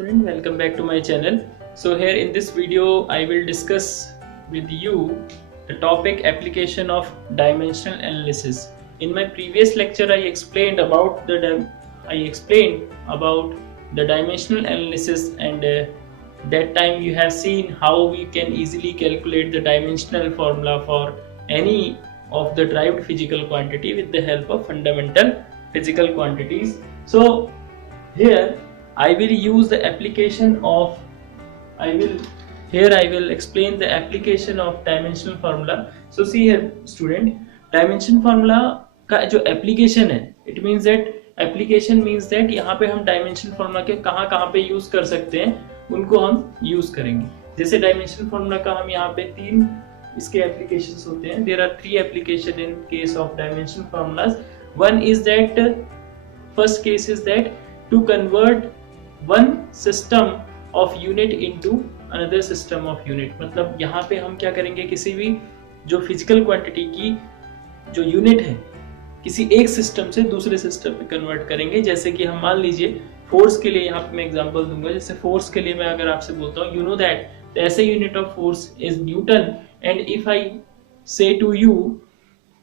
student, welcome back to my channel. So here in this video I will discuss with you the topic application of dimensional analysis. In my previous lecture I explained about the dimensional analysis, and that time you have seen how we can easily calculate the dimensional formula for any of the derived physical quantity with the help of fundamental physical quantities. So here I will use the application of I will explain the application of dimensional formula. So see here student, dimension formula का जो application है, it means that application means that यहाँ पे हम dimension formula के कहाँ पे यूज कर सकते हैं उनको हम यूज करेंगे. जैसे dimension formula का हम यहाँ पे तीन इसके applications होते हैं. There are three applications in case of dimension formulas. One is that first case is that to convert one system of unit into another system of unit. मतलब यहाँ पे हम क्या करेंगे, किसी भी जो फिजिकल क्वांटिटी की जो यूनिट है किसी एक सिस्टम से दूसरे सिस्टम में कन्वर्ट करेंगे. जैसे कि हम मान लीजिए फोर्स के लिए यहाँ पे मैं एग्जांपल दूंगा. जैसे फोर्स के लिए मैं अगर आपसे बोलता हूँ, you know that the SI unit of force is newton, and if I say to you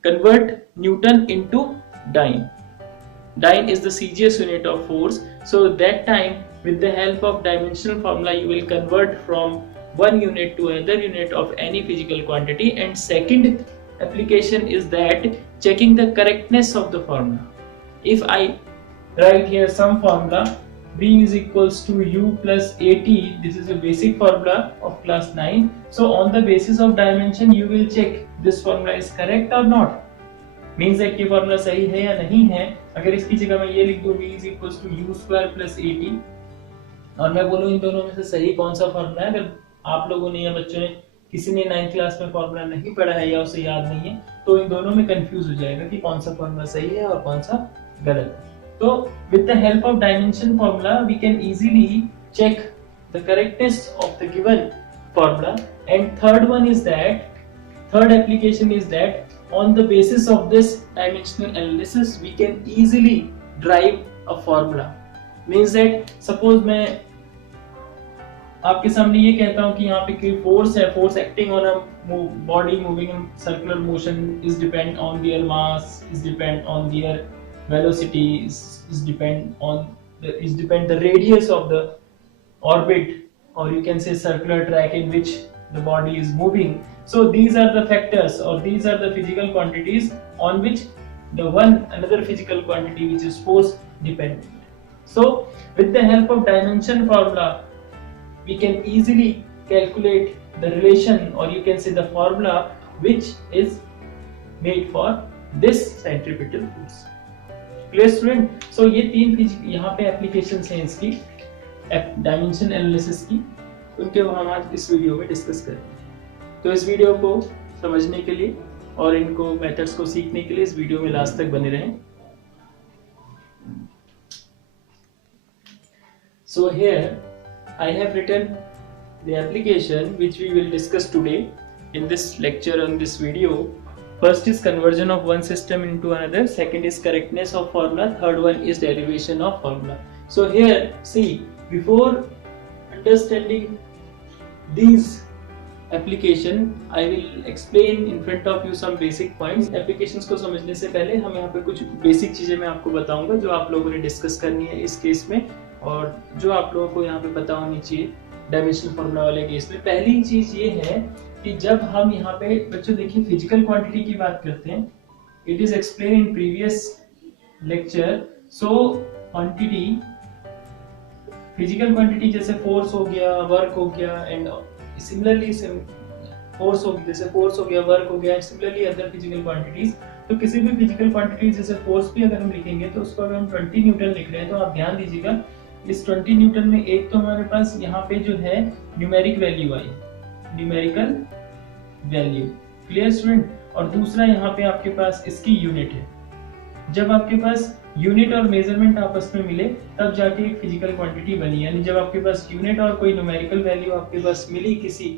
convert newton into dyne. Dyne is the CGS unit of force. So that time with the help of dimensional formula you will convert from one unit to another unit of any physical quantity. And second application is that checking the correctness of the formula. If I write here some formula, B is equals to U plus AT, this is a basic formula of class 9. So on the basis of dimension you will check this formula is correct or not. Means है कि फॉर्मूला सही है या नहीं है. अगर इसकी जगह मैं ये लिख दूं v is equals to u square plus at, और मैं बोलूं इन दोनों में से सही कौन सा फॉर्मूला है. अगर आप लोगों ने या बच्चों ने किसी ने 9th क्लास में फॉर्मूला नहीं पढ़ा है या उसे याद नहीं है तो इन दोनों में कंफ्यूज हो जाएगा कि कौन सा फॉर्मूला सही है और कौन सा गलत है. तो with the help of dimension formula we can easily check the correctness of the given formula. And third application is that on the basis of this dimensional analysis we can easily derive a formula. Means that suppose मैं आपके सामने ये कहता हूँ कि यहाँ पे कोई फोर्स है, force acting on a body moving in circular motion is depend on their mass, is depend on their velocity, is depend the radius of the orbit, or you can say circular track in which the body is moving. So these are the factors, or these are the physical quantities on which the another physical quantity which is force dependent. So with the help of dimension formula we can easily calculate the relation, or you can say the formula which is made for this centripetal force. Clear student? So ये तीन यहाँ पे applications हैं इसकी dimension analysis की, उनके हम आज इस वीडियो में डिस्कस करेंगे. तो इस वीडियो को समझने के लिए और इनको मेथड्स को सीखने के लिए इस वीडियो में लास्ट तक बने रहें. So here I have written the application which we will discuss today in this lecture on this video. First is conversion of one system into another, second is correctness of formula, third one is derivation of formula. So here see, before understanding these application I will explain in front of you some basic points. applications को समझने से पहले हम यहाँ पे कुछ बेसिक चीजें मैं आपको बताऊंगा जो आप लोगों ने डिस्कस करनी है इस केस में, और जो आप लोगों को यहाँ पे पता होनी चाहिए डायमेंशनल फॉर्मूला वाले केस में. पहली चीज ये है कि जब हम यहाँ पे बच्चों देखिए फिजिकल क्वांटिटी की बात करते हैं, it is explain in previous lecture. So quantity, physical quantity जैसे फोर्स हो गया, वर्क हो गया, एंड सिमिलरली फोर्स हो गया, वर्क हो गया, सिमिलरली अदर फिजिकल क्वांटिटीज. तो किसी भी फिजिकल क्वांटिटी जैसे फोर्स भी अगर हम लिखेंगे तो उसको अगर हम 20 न्यूटन लिख रहे हैं तो आप ध्यान दीजिएगा इस 20 न्यूटन में एक तो हमारे पास यहाँ पे जो है न्यूमेरिक वैल्यू आई, न्यूमेरिकल वैल्यू. Clear student? और दूसरा यहाँ पे आपके पास इसकी यूनिट है. जब आपके पास यूनिट और मेजरमेंट आपस में मिले तब जाके एक फिजिकल क्वांटिटी बनी. यानी जब आपके पास यूनिट और कोई न्यूमेरिकल वैल्यू आपके पास मिली किसी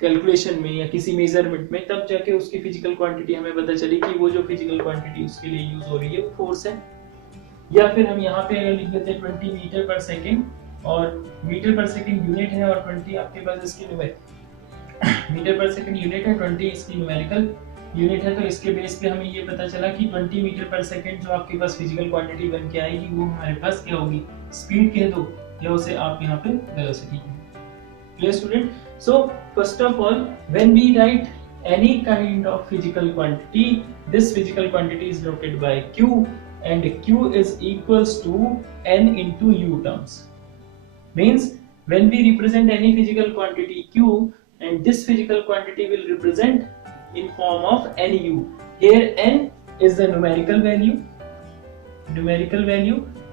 कैलकुलेशन में या किसी मेजरमेंट में, तब जाके उसकी फिजिकल क्वांटिटी हमें पता चली कि वो जो फिजिकल क्वांटिटी उसके लिए यूज हो रही है वो फोर्स है. या फिर हम यहाँ पे अगर लिख देते हैं 20 मीटर पर सेकेंड, और मीटर पर सेकंड यूनिट है और 20 आपके पास इसकी मीटर पर सेकंड यूनिट है, 20 इसकी न्यूमेरिकल यूनिट है। तो इसके बेस पे हमें ये पता चला कि 20 मीटर पर सेकंड जो आपके पास फिजिकल क्वांटिटी बन के आएगी वो हमारे पास क्या होगी, स्पीड कह दो या उसे आप यहाँ पे velocity. Clear student? So first of all when we write any kind of physical quantity, this physical quantity is denoted by q, and q is equals to n into u terms. Means when we represent any physical quantity q, and this physical quantity will represent in form of nu. Here n is the numerical value,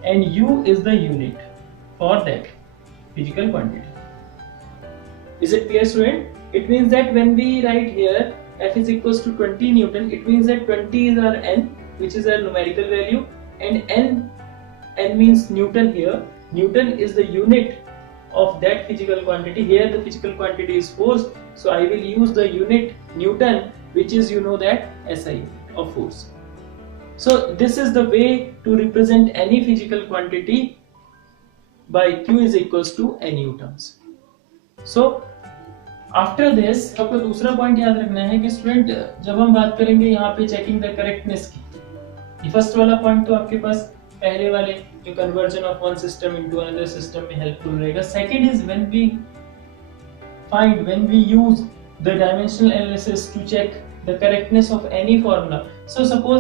and u is the unit for that physical quantity. Is it clear, student? It means that when we write here F is equals to 20 Newton, it means that 20 is our n, which is our numerical value, and n means Newton here. Newton is the unit of that physical quantity. Here the physical quantity is force, so I will use the unit Newton, which is, you know, that SI of force. So this is the way to represent any physical quantity by Q is equals to NU terms. So after this आपको दूसरा पॉइंट याद रखना है कि स्टूडेंट जब हम बात करेंगे यहाँ पे चेकिंग द करेक्टनेस की, ये फर्स्ट वाला पॉइंट तो आपके पास पहले वाले जो conversion of one system into another system में हेल्पफुल रहेगा। Second is when we use the dimensional analysis to check the correctness of any formula. So suppose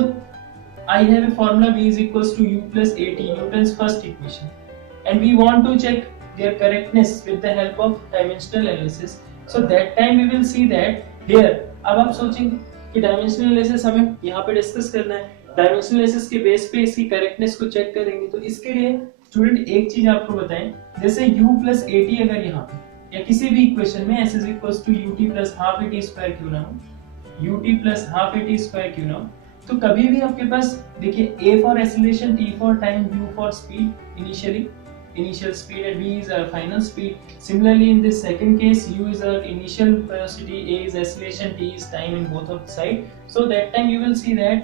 I have a formula b is equals to u plus at, Newton's first equation, and we want to check their correctness with the help of dimensional analysis. So that time we will see that here, अब आप सोचेंगे कि dimensional analysis हमें यहाँ पे डिस्कस करना है, dimensional analysis के बेस पे इसकी करेक्टनेस को चेक करेंगे। तो इसके लिए स्टूडेंट एक चीज आपको बताएं, जैसे u plus at अगर यहाँ पे या किसी भी इक्वेशन में s is equals to ut plus half at square क्यों ना हो, ut plus half at square क्यों ना हो, तो कभी भी आपके पास देखिए a for acceleration, t for time, u for speed initial speed, and v is our final speed. Similarly in this second case, u is our initial velocity, a is acceleration, t is time in both of the side. So that time you will see that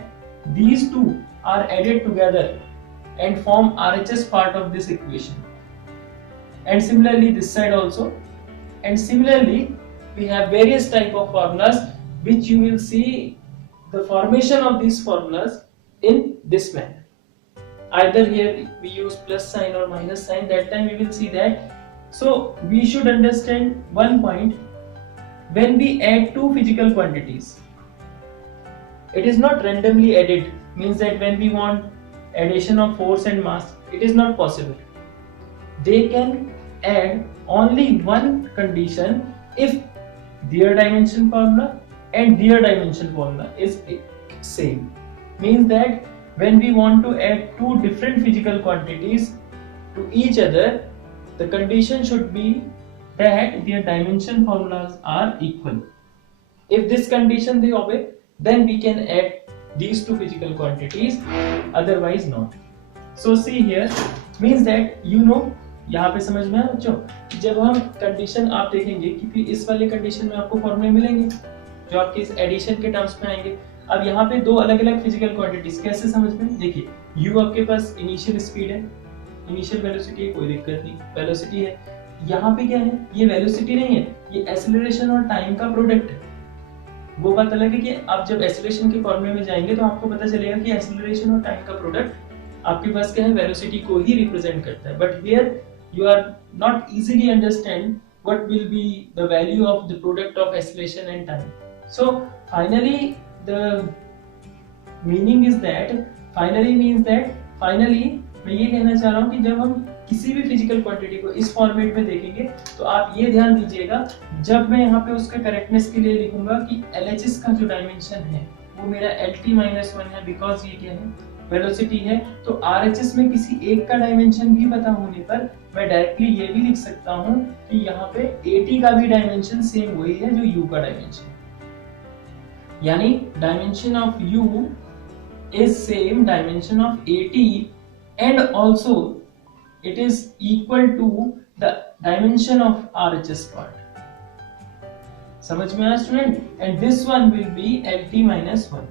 these two are added together and form RHS part of this equation, and similarly this side also. And similarly we have various type of formulas which you will see the formation of these formulas in this manner. Either here we use plus sign or minus sign, that time we will see that. So we should understand one point, when we add two physical quantities, it is not randomly added, means that when we want addition of force and mass, it is not possible. They can add only one condition if their dimension formula and their dimension formula is same, means that when we want to add two different physical quantities to each other, the condition should be that their dimension formulas are equal. If this condition they obey, then we can add these two physical quantities, otherwise not. So see here, means that you know, यहाँ पे समझ में आया बच्चों, जब हम कंडीशन आप देखेंगे क्योंकि इस वाले कंडीशन में आपको फॉर्मूले मिलेंगे जो आपके इस एडिशन के टर्म्स में आएंगे। अब यहाँ पे दो अलग अलग फिजिकल क्वांटिटीज कैसे समझ में, देखिए u आपके पास इनिशियल स्पीड है, इनिशियल वेलोसिटी है, कोई दिक्कत नहीं, वेलोसिटी है। यहाँ पे क्या है, ये वेलोसिटी नहीं है, ये एक्सेलरेशन और टाइम का प्रोडक्ट है। वो बात अलग है कि आप जब एक्सेलरेशन के फॉर्मूले में जाएंगे तो आपको पता चलेगा कि एक्सेलरेशन और टाइम का प्रोडक्ट आपके पास क्या है, वेलोसिटी को ही रिप्रेजेंट करता है। But here you are not easily understand what will be the value of the product of acceleration and time. So finally the meaning is that, finally means that, finally मैं ये कहना चाह रहा हूँ कि जब हम किसी भी फिजिकल क्वांटिटी को इस फॉर्मेट में देखेंगे तो आप ये ध्यान दीजिएगा, जब मैं यहाँ पे उसके करेक्टनेस के लिए लिखूंगा कि LHS का जो डायमेंशन है वो मेरा LT-1 है, बिकॉज ये क्या है, वेलोसिटी है। तो RHS में किसी एक का डायमेंशन भी पता होने पर मैं डायरेक्टली ये भी लिख सकता हूँ कि यहाँ पे AT का भी डायमेंशन सेम वही है जो U का डायमेंशन, यानी dimension of u is same dimension of at, and also it is equal to the dimension of RHS part. समझ में आया student? And this one will be LT-1।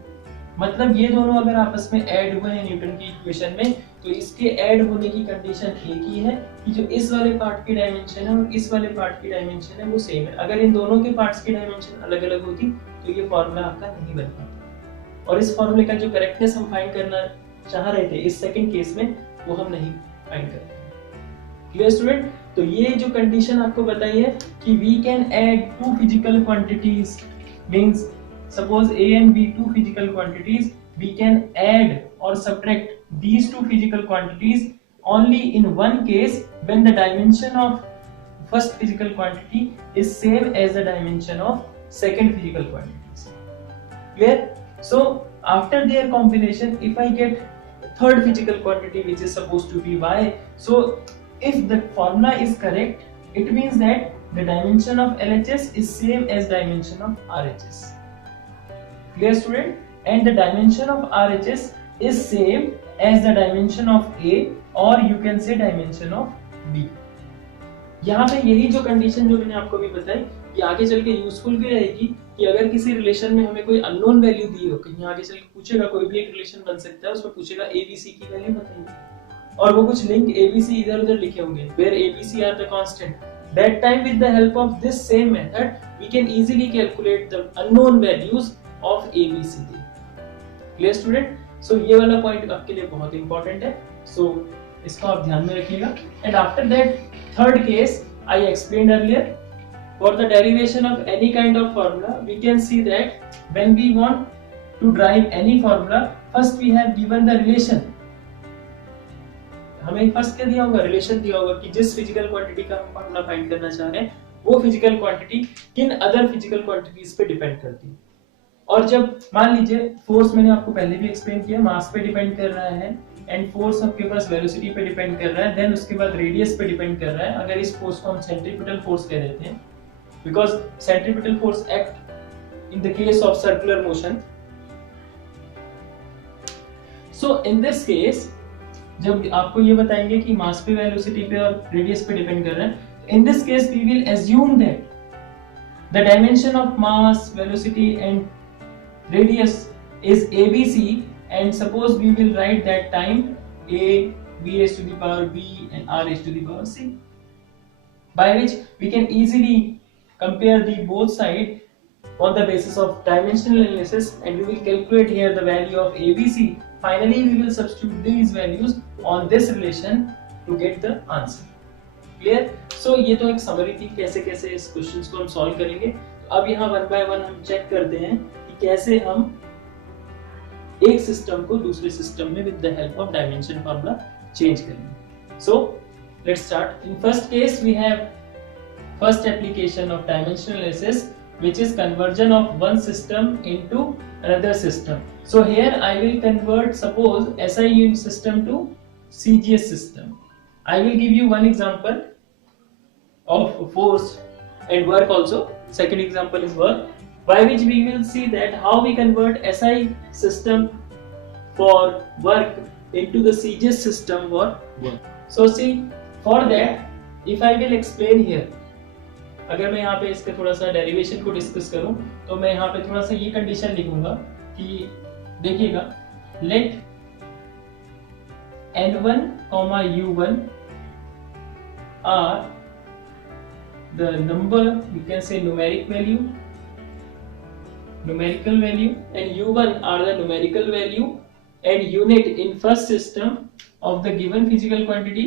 मतलब ये दोनों अगर आपस में ऐड हुए हैं न्यूटन की इक्वेशन में, तो इसके ऐड होने की कंडीशन एक ही है कि जो इस वाले पार्ट की डायमेंशन है और इस वाले पार्ट की डायमेंशन है वो सेम है। अगर इन दोनों के पार्ट्स की डायमेंशन अलग अलग होती तो ये फॉर्मूला आपका नहीं बन पाता, और इस फॉर्मूले का जो करेक्टनेस हम फाइंड करना चाह रहे थे इस सेकंड केस में, वो हम नहीं फाइंड कर पाए। Clear student? तो ये जो कंडीशन आपको बताई है कि we can add two physical quantities, means suppose A and B two physical quantities, we can add or subtract these two physical quantities only in one case when the dimension of first physical quantity is same as the dimension of second physical quantities. Clear? So after their combination, if I get third physical quantity which is supposed to be y, so if the formula is correct, it means that the dimension of LHS is same as dimension of RHS. Clear student? And the dimension of RHS is same as the dimension of A, or you can say dimension of B. यहाँ पे यही जो कंडीशन जो मैंने आपको भी बताई ये आगे चल के यूजफुल भी रहेगी कि अगर किसी रिलेशन में हमें कोई अननोन वैल्यू दी हो, कहीं आगे चल के पूछेगा, कोई भी एक रिलेशन बन सकता है, उसमें पूछेगा ABC की वैल्यू बताइए, और वो कुछ लिंक ABC इधर उधर लिखे होंगे, where ABC are the constant. That time with the help of this same method we can easily calculate the unknown values of ABCD. Clear student? So ये वाला पॉइंट आपके लिए बहुत इंपॉर्टेंट है, so इसको आप ध्यान में रखिएगा। And after that third case I explained earlier, for the derivation of any kind of formula we can see that when we want to derive any formula, first we have given the relation. हमें फर्स्ट क्या दिया होगा? रिलेशन दिया होगा कि जिस physical quantity का हम फॉर्मूला फाइंड करना चाह रहे हैं वो फिजिकल क्वांटिटी किन अदर फिजिकल क्वांटिटीज पे डिपेंड करती है। और जब मान लीजिए फोर्स, मैंने आपको पहले भी एक्सप्लेन किया, मास पे डिपेंड कर रहा है, एंड फोर्स आपके पास वेलोसिटी पे डिपेंड कर रहा है, देन उसके बाद रेडियस पे डिपेंड कर रहा है। अगर इस फोर्स को हम सेंट्रीपिटल फोर्स कह देते हैं, because centripetal force act in the case of circular motion. So in this case जब आपको ये बताएंगे कि मास पे, वेलोसिटी पे और रेडियस पे डिपेंड कर रहा है, in this case we will assume that the dimension of mass, velocity and radius is ABC, and suppose we will write that time A B raised to the power B and R raised to the power C, by which we can easily compare the both side on the basis of dimensional analysis, and we will calculate here the value of ABC. Finally we will substitute these values on this relation to get the answer. Clear? So ये तो एक समरी थी कैसे कैसे इस क्वेश्चंस को हम सॉल्व करेंगे। तो अब यहाँ वन बाय वन हम चेक करते हैं कैसे हम एक सिस्टम को दूसरे सिस्टम में with the help of dimension formula change करेंगे। So let's start. In first case we have first application of dimensional analysis which is conversion of one system into another system. So here I will convert suppose SI unit system to CGS system. I will give you one example of force and work also. Second example is work, by which we will see that how we convert SI system for work into the CGS system for work. So see, for that if I will explain here, अगर मैं यहाँ पे इसके थोड़ा सा डेरिवेशन को डिस्कस करूँ तो मैं यहाँ पे थोड़ा सा ये कंडीशन लिखूंगा कि देखिएगा, let N1, U1 are the number, you can say numerical value, and U1 are the numerical value and unit in first system of the given physical quantity,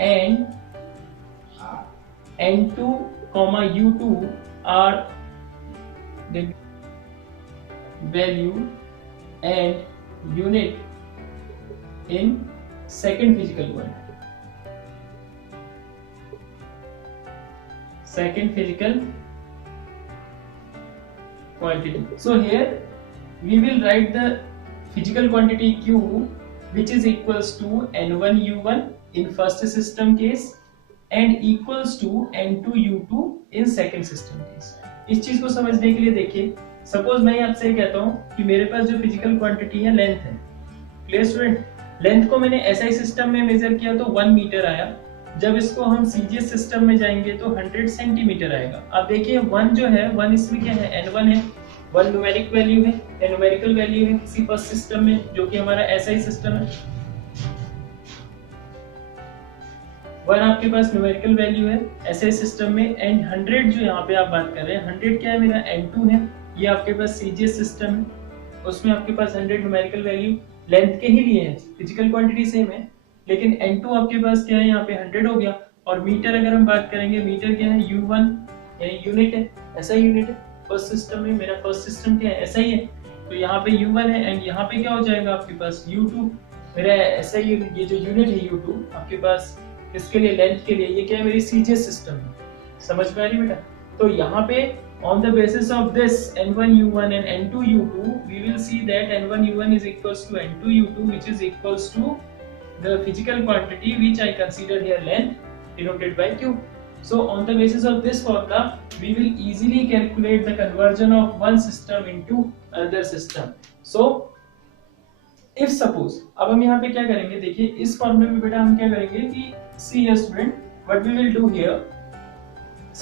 and N2, U2 are the value and unit in second physical quantity. So here we will write the physical quantity Q, which is equals to N1 U1 in first system case and equals to N2 U2 in second system case. इस चीज को समझने के लिए देखिए, सपोज मैं आपसे कहता हूँ कि मेरे पास जो फिजिकल क्वांटिटी है लेंथ है। Clear student? लेंथ को मैंने SI सिस्टम में मेजर किया तो 1 मीटर आया, जब इसको हम सीजीएस सिस्टम में जाएंगे तो 100 सेंटीमीटर आएगा। अब देखिए 1 जो है 1 इसमें क्या है, n1 है, 1 न्यूमेरिक वैल्यू है, न्यूमेरिकल वैल्यू है किसी फर्स्ट सिस्टम में जो कि हमारा एसआई सिस्टम है। 1 आपके पास न्यूमेरिकल वैल्यू है एसआई सिस्टम में, एंड 100 जो यहाँ पे आप बात कर रहे हैं 100 क्या है, मेरा n2 है, ये आपके पास सीजीएस सिस्टम है, उसमें आपके पास 100 न्यूमेरिकल वैल्यू लेंथ के ही लिए है, फिजिकल क्वांटिटी सेम है, लेकिन n2 आपके पास क्या है यहाँ पे 100 हो गया। और मीटर अगर हम बात करेंगे, मीटर क्या है, u1 यानी यूनिट है, ऐसा यूनिट है फर्स्ट सिस्टम में, मेरा फर्स्ट सिस्टम क्या है, ऐसा ही है, तो यहाँ पे u1 है, एंड यहाँ पे क्या हो जाएगा आपके पास u2, मेरा ऐसा ही ये जो यूनिट है u2 आपके पास इसके लिए लेंथ के लिए, ये क्या है, मेरी सीजीएस सिस्टम है। समझ में आ रही बेटा? तो यहाँ पे on the basis of this n1u1 and n2u2 we will see that n1u1 is equals to n2u2 which is equals to the physical quantity which I consider here length denoted by q. So on the basis of this formula we will easily calculate the conversion of one system into another system. So if suppose, अब हम यहाँ पे क्या करेंगे, देखिए इस फॉर्मूले में बेटा हम क्या करेंगे कि see here student what we will do here,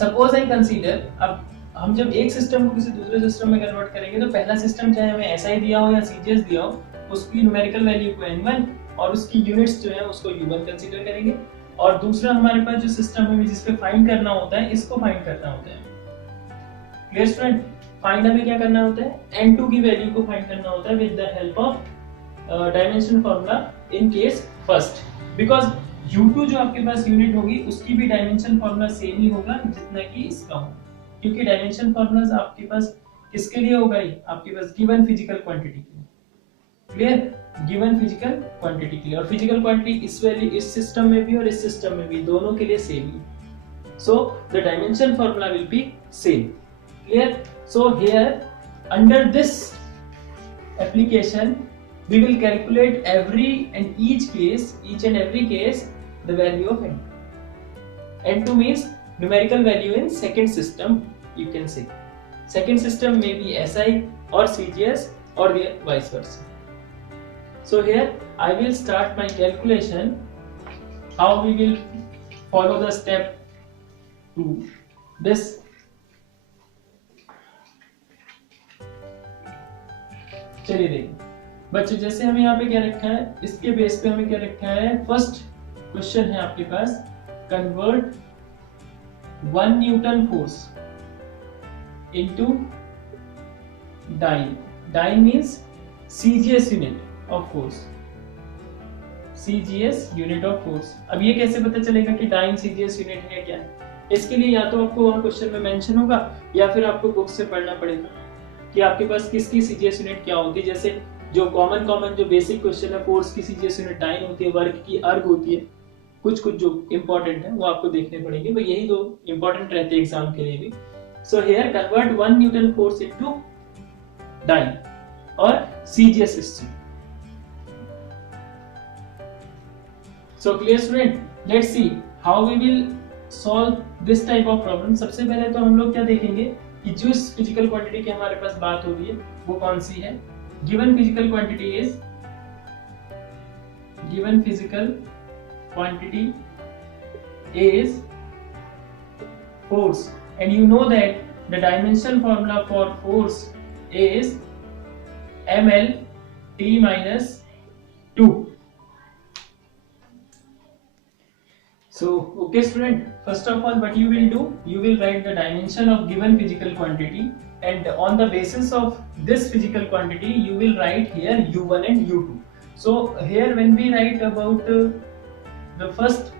suppose I consider, अब हम जब एक सिस्टम को किसी दूसरे सिस्टम में कन्वर्ट करेंगे तो पहला सिस्टम चाहे हमें एसआई दिया हो या सीजीएस दिया हो, उसकी न्यूमेरिकल वैल्यू को n1 और उसकी यूनिट्स जो है उसको u1 कंसीडर करेंगे, और दूसरा हमारे पास जो सिस्टम है जिस पे फाइंड करना होता है इसको फाइंड करना होता है। Clear student? फाइंड हमें क्या करना होता है, n2 की वैल्यू को फाइंड करना होता है with the help of dimension formula in case first, because u2 जो आपके पास यूनिट होगी उसकी भी डायमेंशन फार्मूला सेम ही होगा जितना कि इसका हो, क्योंकि डायमेंशन फार्मूलाज आपके पास किसके लिए होगा, ही आपके पास गिवन फिजिकल क्वांटिटी के लिए। क्लियर? गिवन फिजिकल क्वांटिटी के लिए, और फिजिकल क्वांटिटी इस वैल्यू इस सिस्टम में भी और इस सिस्टम में भी दोनों के लिए सेम ही, so the dimension formula will be same. Clear? So here under this application we will calculate each and every case the value of n2. n2 means numerical value in second system, you can say second system may be SI or CGS or vice versa. So here I will start my calculation, how we will follow the step to this. चलिए देखिए बच्चों, जैसे हमें यहाँ पे क्या रखा है, इसके बेस पे हमें क्या रखा है, फर्स्ट क्वेश्चन है आपके पास, convert 1 newton force into dyne. Dyne means CGS unit of force, CGS unit of force. अब ये कैसे पता चलेगा कि डाइन सीजीएस यूनिट है क्या है? इसके लिए या तो आपको वहां क्वेश्चन में मेंशन होगा या फिर आपको बुक से पढ़ना पड़ेगा कि आपके पास किसकी सीजीएस यूनिट क्या होती है। जैसे जो कॉमन जो बेसिक क्वेश्चन है, फोर्स की सीजीएस यूनिट डाइन होती है, वर्क की अर्ग होती है, कुछ जो इंपॉर्टेंट है वो आपको देखने पड़ेंगे, तो यही दो इंपॉर्टेंट रहते हैं एग्जाम के लिए भी। So here convert 1 newton force into dyne और CGS system. So clear student, let's see how we will solve this type of problem. सबसे पहले तो हम लोग क्या देखेंगे कि जो इस फिजिकल क्वांटिटी की हमारे पास बात हो रही है वो कौन सी है। given physical quantity is force, and you know that the dimension formula for force is ml t minus 2. So okay student, first of all what you will do, you will write the dimension of given physical quantity, and on the basis of this physical quantity you will write here u1 and u2. So here when we write about the first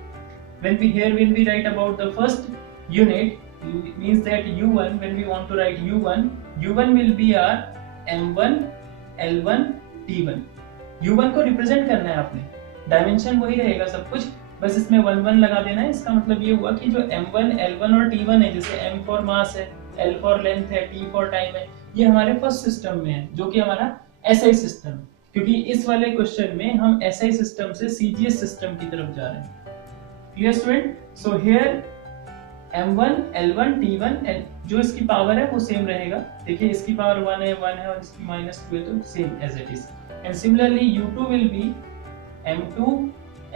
write about the first unit, it means that u1, when we want to write u1 will be our m1 l1 t1। u1 को रिप्रेजेंट करना है आपने, डायमेंशन वही रहेगा सब कुछ, बस इसमें 1 1 लगा देना है। इसका मतलब ये हुआ कि जो m1 l1 और t1 है, जैसे m फॉर मास है, L फॉर लेंथ है, T फॉर टाइम है, ये हमारे फर्स्ट सिस्टम में है जो कि हमारा SI सिस्टम है, क्योंकि इस वाले क्वेश्चन में हम SI सिस्टम से CGS सिस्टम की तरफ जा रहे हैं। Clear student? So here M1 L1 T1 जो इसकी पावर है वो सेम रहेगा। देखिए इसकी पावर 1 है और इसकी -2 है, तो same as it is. And similarly U2 will be M2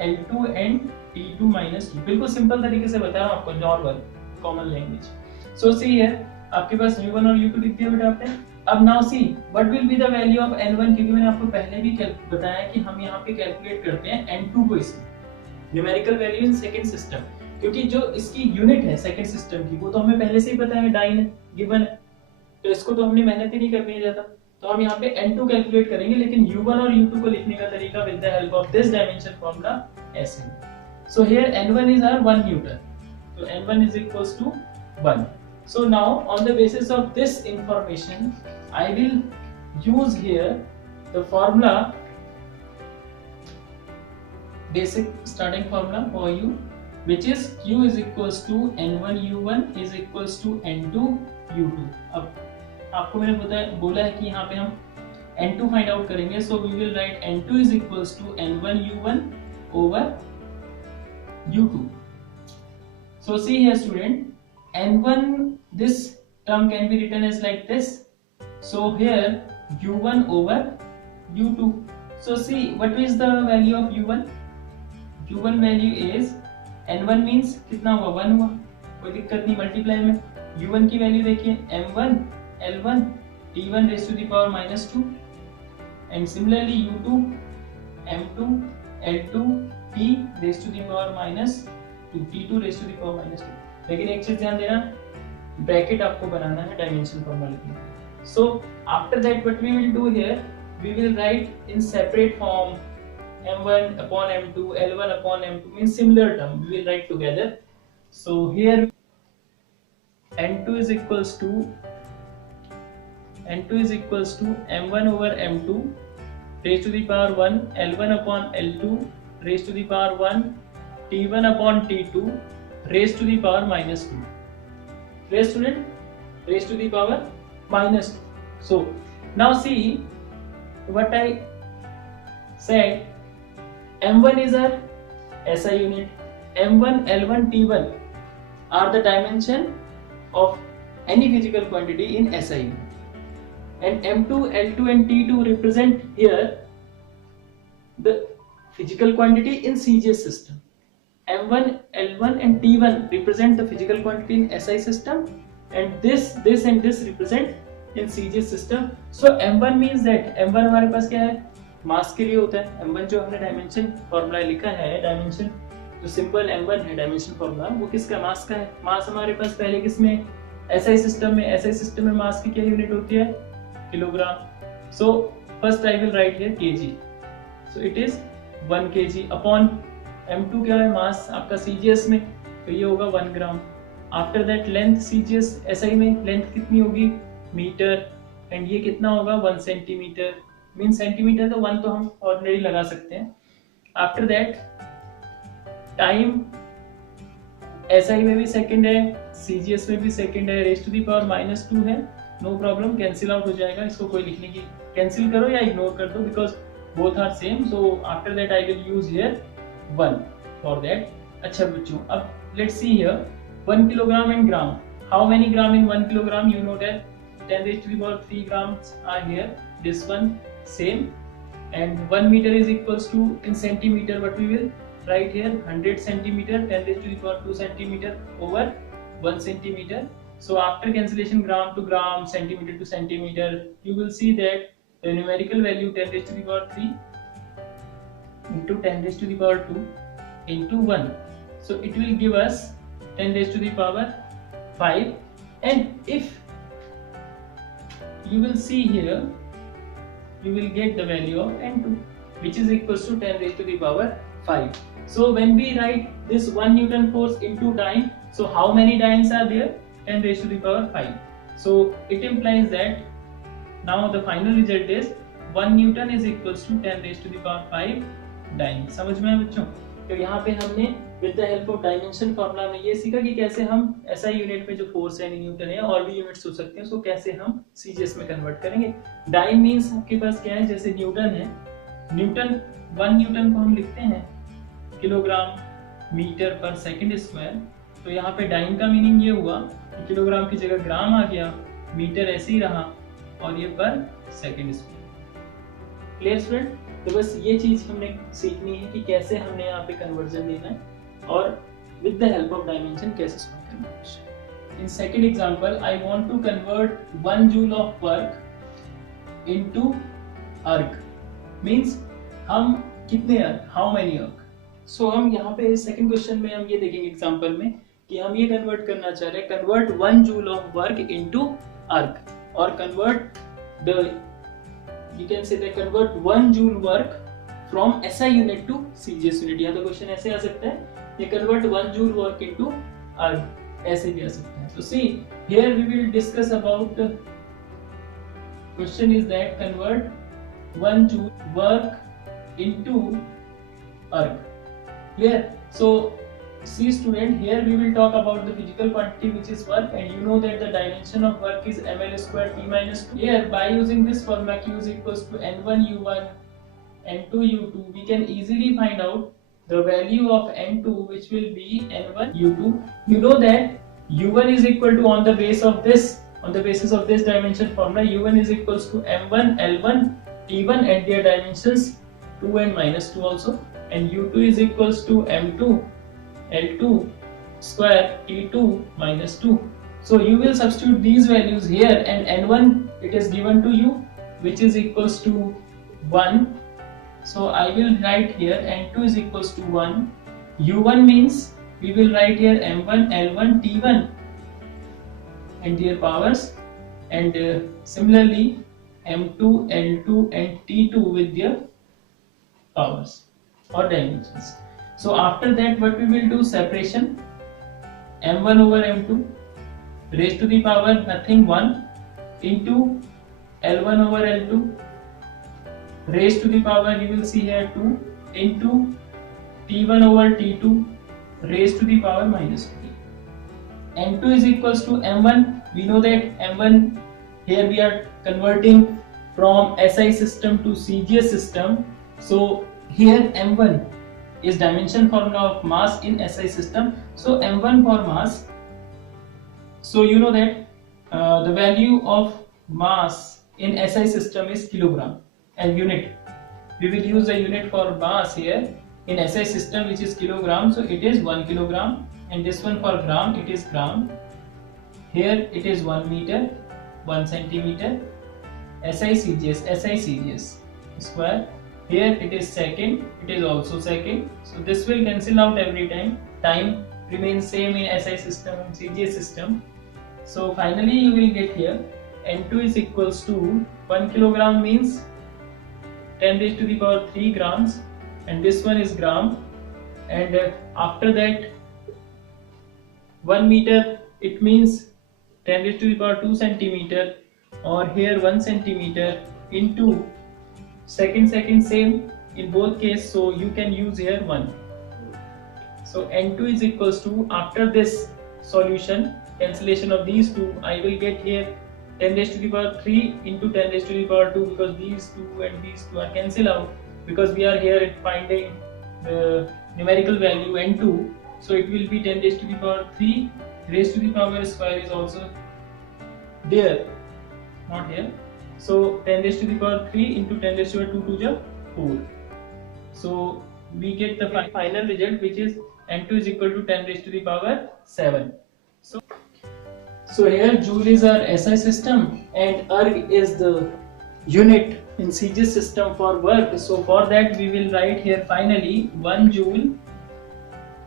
L2 and T2 minus 2, बिल्कुल सिंपल तरीके से बताया आपको, normal common language. So C है आपके पास U1 और U2 लिख दिया बेटा आपने। अब now see what will be the value of N1, क्योंकि मैंने आपको पहले भी बताया कि हम यहाँ पे कैलकुलेट करते हैं N2 को, इसमें numerical value in second system, क्योंकि जो इसकी यूनिट है सेकंड सिस्टम की वो तो हमें पहले से ही पता है, डाइन है, गिवन है, तो इसको तो हमने मेहनत ही नहीं करनी है ज्यादा। तो हम यहाँ पे N2 कैलकुलेट करेंगे, लेकिन U1 और U2 को लिखने का तरीका with the help of this dimension formula ऐसे है। So here N1 is our 1 Newton. So N1 is equals to 1. So now on the basis of this information, I will use here the formula, basic starting formula for U, which is Q is equals to N1 U1 is equals to N2 U2. अब आपको मैंने बोला है कि यहाँ पे हम N2 find out करेंगे, so we will write N2 is equals to N1 U1 over U2. So see here student, N1, this term can be written as like this. So here U1 over U2. So see what is the value of U1? U1 value is, N1 means कितना हुआ, 1 हुआ, कोई दिक्कत नहीं मल्टीप्लाई में। U1 की वैल्यू देखिए M1 L1 T1 raised to the power minus 2, and similarly U2 M2 L2 T raised to the power minus 2, T2 raised to the power minus 2। लेकिन एक चीज ध्यान देना, ब्रैकेट आपको बनाना है डायमेंशन फॉर्मूला लिखने। So after that what we will do here, we will write in separate form M1 upon M2 L1 upon M2 means similar term, we will write together. So here N2 is equals to M1 over M2 raised to the power 1, L1 upon L2 raised to the power 1, T1 upon T2 raised to the power minus 2. Clear student? Raised to the power minus 2. So now see what I said, M1 is our SI unit, M1 L1 T1 are the dimension of any physical quantity in SI unit, and M2 L2 and T2 represent here the physical quantity in CGS system. M1 L1 and T1 represent the physical quantity in SI system, and this and this represent in CGS system. So M1 means that M1 हमारे पास क्या है, मास के लिए होता है। M1 जो हमने dimension formula लिखा है, डायमेंशन जो सिंपल M1 है डायमेंशन फॉर्मूला, वो किसका, मास का है। मास हमारे पास पहले किसमें, SI सिस्टम में। SI सिस्टम में मास की क्या यूनिट होती है, kilogram. So first I will write here kg, so it is 1 kg upon M2 क्या है, मास आपका CGS में, तो ये होगा 1 gram. After that length CGS SI में लेंथ कितनी होगी, मीटर, एंड ये कितना होगा 1 सेंटीमीटर, मीन सेंटीमीटर तो 1 तो हम ऑर्डिनरी लगा सकते हैं। आफ्टर दैट टाइम SI में भी सेकंड है, CGS में भी सेकंड है, raise to the power minus 2 है, नो प्रॉब्लम, कैंसिल आउट हो जाएगा, इसको कोई लिखने की, कैंसिल करो या इग्नोर कर दो because both are same. So after that I will use here 1 for that. अच्छा बच्चों, अब let's see here 1 kilogram and gram, how many gram in 1 kilogram, you know that 10 raised to the power 3 grams are here, this one same, and 1 meter is equals to, in centimeter what we will write here, 100 centimeter, 10 raised to the power 2 centimeter over 1 centimeter. So after cancellation gram to gram, centimeter to centimeter, you will see that the numerical value 10 raised to the power 3 into 10 raised to the power 2 into 1, so it will give us 10 raised to the power 5, and if you will see here, you will get the value of N2, which is equals to 10 raised to the power 5. So when we write this 1 Newton force into dyne, so how many dynes are there, 10 raised to the power 5. So it implies that now the final result is 1 Newton is equals to 10 raised to the power 5 dyne। समझ में है बच्चों? तो यहाँ पे हमने with the help of dimension formula में ये सीखा कि कैसे हम SI यूनिट में जो फोर्स है न्यूटन है और भी यूनिट्स हो सकते हैं, उसको कैसे हम CGS में कन्वर्ट करेंगे। डाइन मींस आपके पास क्या है, जैसे न्यूटन है, न्यूटन 1 न्यूटन को हम लिखते हैं किलोग्राम मीटर पर सेकंड स्क्वायर, तो यहाँ पे डाइन का मीनिंग ये हुआ कि किलोग्राम की जगह ग्राम आ गया, मीटर ऐसे ही रहा, और ये पर सेकंड स्क्वायर। Clear student? तो बस ये चीज हमने सीखनी है कि कैसे हमने यहाँ पे कन्वर्जन देना है। और with the help of dimension कैसे solve करना है. In second example, I want to convert 1 joule of work into arc. Means हम कितने arc, how many arc. So हम यहाँ पे second question में हम ये देखेंगे example में कि हम ये convert करना चाह रहे हैं, convert 1 joule of work into arc or convert the, you can say that convert 1 joule work from SI unit to CGS unit. यहाँ तो क्वेश्चन ऐसे आ सकता है, ये convert 1 joule work into arc ऐसे भी आ सकता है. So see, here we will discuss about the question is that convert 1 joule work into arc. Clear? So see student, here we will talk about the physical quantity which is work, and you know that the dimension of work is ml square t minus 2. Here by using this formula q is equals to n1 u1 n2 u2, we can easily find out the value of n2 which will be n1 u2. You know that u1 is equal to on the basis of this dimension formula, u1 is equals to m1 l1 t1 and their dimensions 2 and minus 2 also, and u2 is equals to m2 l2 square t2 minus 2. So you will substitute these values here, and n1 it is given to you which is equals to 1. So I will write here n2 is equals to 1. u1 means we will write here m1 l1 t1 and their powers, and similarly m2 l2 and t2 with their powers or dimensions. So after that what we will do, separation, m1 over m2 raised to the power nothing 1 into l1 over l2 raised to the power, you will see here 2 into t1 over t2 raised to the power minus 3. m2 is equals to m1, we know that m1, here we are converting from SI system to CGS system. So here m1 is dimension formula of mass in SI system. So m1 for mass, so you know that the value of mass in SI system is kilogram, and unit, we will use the unit for mass here in SI system which is kilogram. So it is 1 kilogram, and this one for gram it is gram. Here it is 1 meter, 1 centimeter. SI CGS square. Here it is second, it is also second. So this will cancel out every time. Time remains same in SI system and CGS system. So finally you will get here n2 is equals to 1 kilogram means 10 raised to the power 3 grams, and this one is gram, and after that 1 meter it means 10 raised to the power 2 centimeter, or here 1 centimeter into second same in both case, so you can use here 1. So n2 is equals to, after this solution cancellation of these two, I will get here 10 raised to the power 3 into 10 raised to the power 2, because these two and these two are cancelled out, because we are here at finding the numerical value n2. So it will be 10 raised to the power 3 raised to the power square is also there, not here. So 10 raised to the power 3 into 10 raised to the power 2 to the 4. So we get the final result which is n2 is equal to 10 raised to the power 7. So here joule is our SI system and erg is the unit in CGS system for work. So for that we will write here finally 1 joule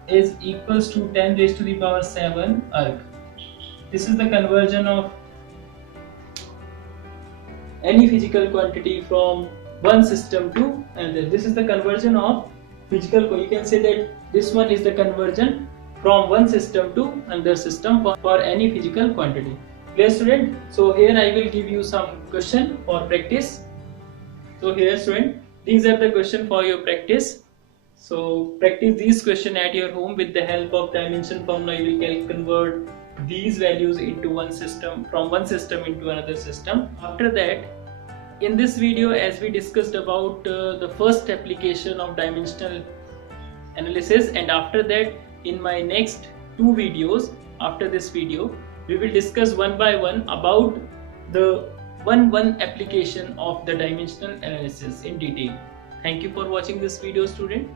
is equals to 10 raised to the power 7 erg. This is the conversion of any physical quantity from one system to another. This is the conversion of physical, you can say that this one is the conversion from one system to another system for any physical quantity. Clear student? So here I will give you some question for practice. So here student, these are the question for your practice. So practice these question at your home with the help of dimension formula. You will convert these values into one system, from one system into another system. After that, in this video, as we discussed about the first application of dimensional analysis, and after that in my next 2 videos after this video, we will discuss one by one about the one application of the dimensional analysis in detail. Thank you for watching this video student.